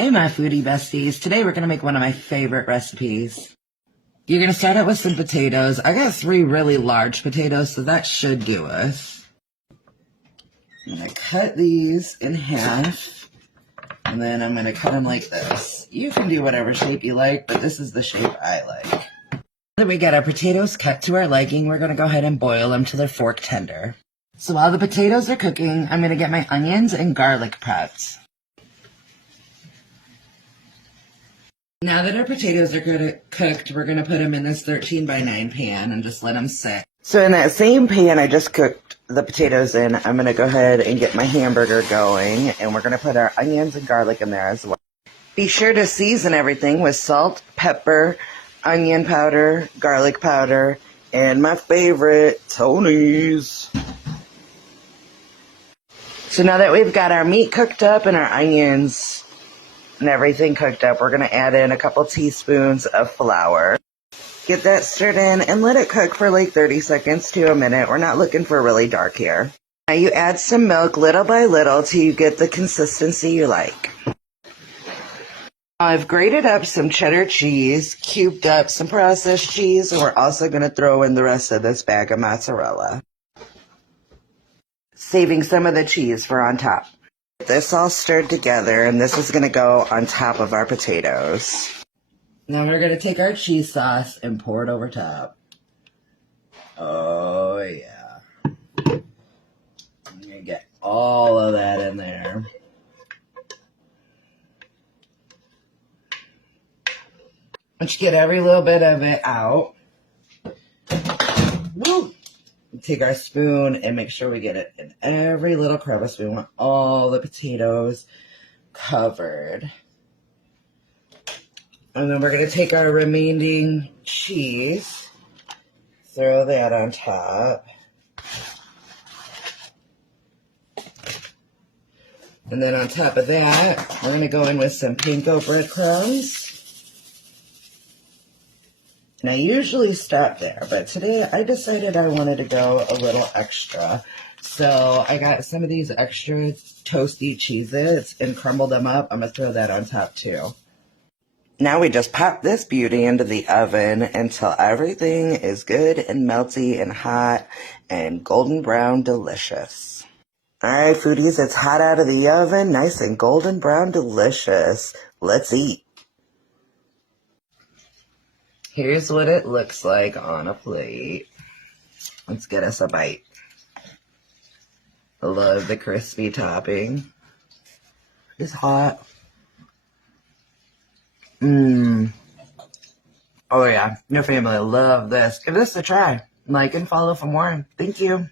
Hey my foodie besties, today we're going to make one of my favorite recipes. You're going to start out with some potatoes. I got 3 really large potatoes, so that should do us. I'm going to cut these in half, and then I'm going to cut them like this. You can do whatever shape you like, but this is the shape I like. Now that we got our potatoes cut to our liking, we're going to go ahead and boil them till they're fork tender. So while the potatoes are cooking, I'm going to get my onions and garlic prepped. Now that our potatoes are cooked, we're going to put them in this 13 by 9 pan and just let them sit. So in that same pan I just cooked the potatoes in, I'm going to go ahead and get my hamburger going, and we're going to put our onions and garlic in there as well. Be sure to season everything with salt, pepper, onion powder, garlic powder, and my favorite, Tony's. So now that we've got our meat cooked up and our onions and everything cooked up, we're going to add in a couple teaspoons of flour. Get that stirred in and let it cook for like 30 seconds to a minute. We're not looking for really dark here. Now you add some milk little by little till you get the consistency you like. I've grated up some cheddar cheese, cubed up some processed cheese, and we're also going to throw in the rest of this bag of mozzarella, saving some of the cheese for on top. This all stirred together, and this is going to go on top of our potatoes. Now we're going to take our cheese sauce and pour it over top. Oh yeah. I'm going to get all of that in there. Once you get every little bit of it out, woo! Take our spoon and make sure we get it in every little crevice. We want all the potatoes covered. And then we're going to take our remaining cheese, throw that on top. And then on top of that, we're going to go in with some panko breadcrumbs. And I usually stop there, but today I decided I wanted to go a little extra. So I got some of these extra toasty Cheez-Its and crumbled them up. I'm going to throw that on top too. Now we just pop this beauty into the oven until everything is good and melty and hot and golden brown delicious. Alright foodies, it's hot out of the oven, nice and golden brown delicious. Let's eat. Here's what it looks like on a plate. Let's get us a bite. I love the crispy topping. It's hot. Oh yeah, your family love this. Give this a try. Like and follow for more. Thank you.